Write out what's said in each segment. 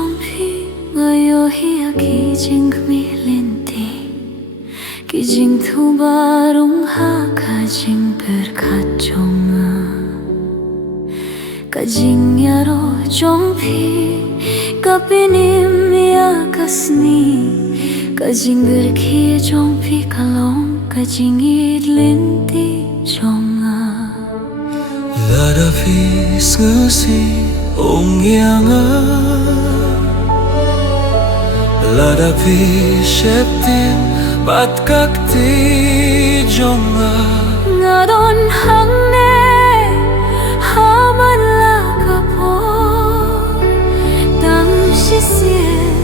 Jompi ngayohi kijing kmilinti kijing tu barung ha kajing berkaconga kajing yaro jompi kapinim ya kasni kajing berki jompi kalong kajing idlinti jonga lada fis ngesi ong yanga lada fis sheptim bat kakti jonga ngadon hangne haman la kapor dang shisien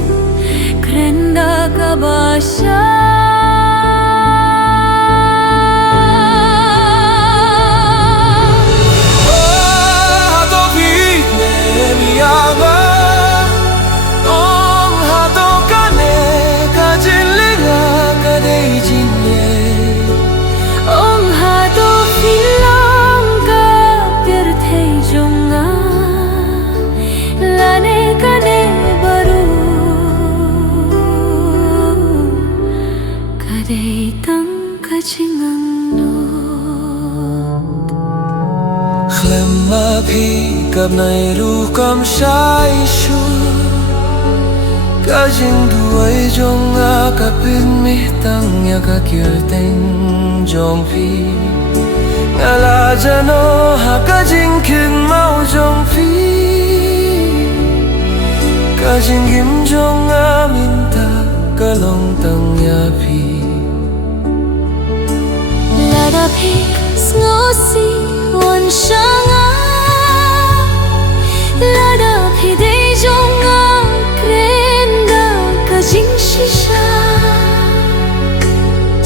krenda kabasha Khlemma bhi kab nai ru kam shai shu kajing duai jonga kapin mi tang ya ka kirteng jong phi ngala jano ha kajing kin mau jong phi kajing gim jonga minta kalong tang ya phi lada phi ngosi wan shanga lada phi dei jonga krenda kajing shisha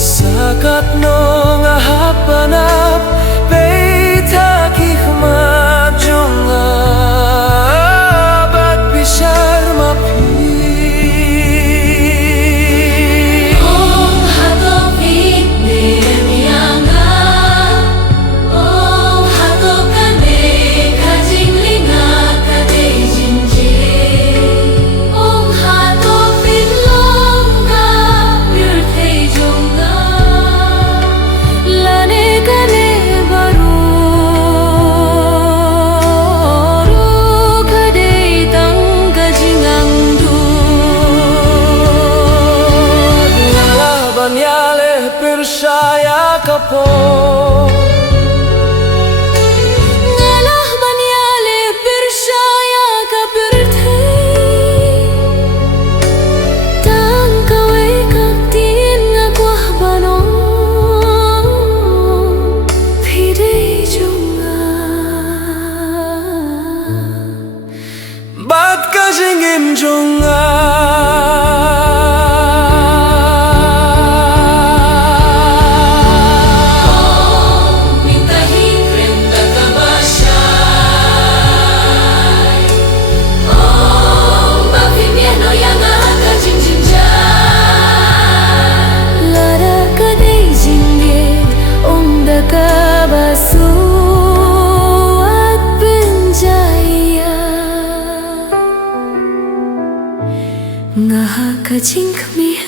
sakat no ngahapanap beita kihma jonga bat bishar mapi Percaya kapo ngalah banyale percaya ka berte tang kawe kaktin ngakwah bano pidei junga bat kajingin junga ngaha kajing kmi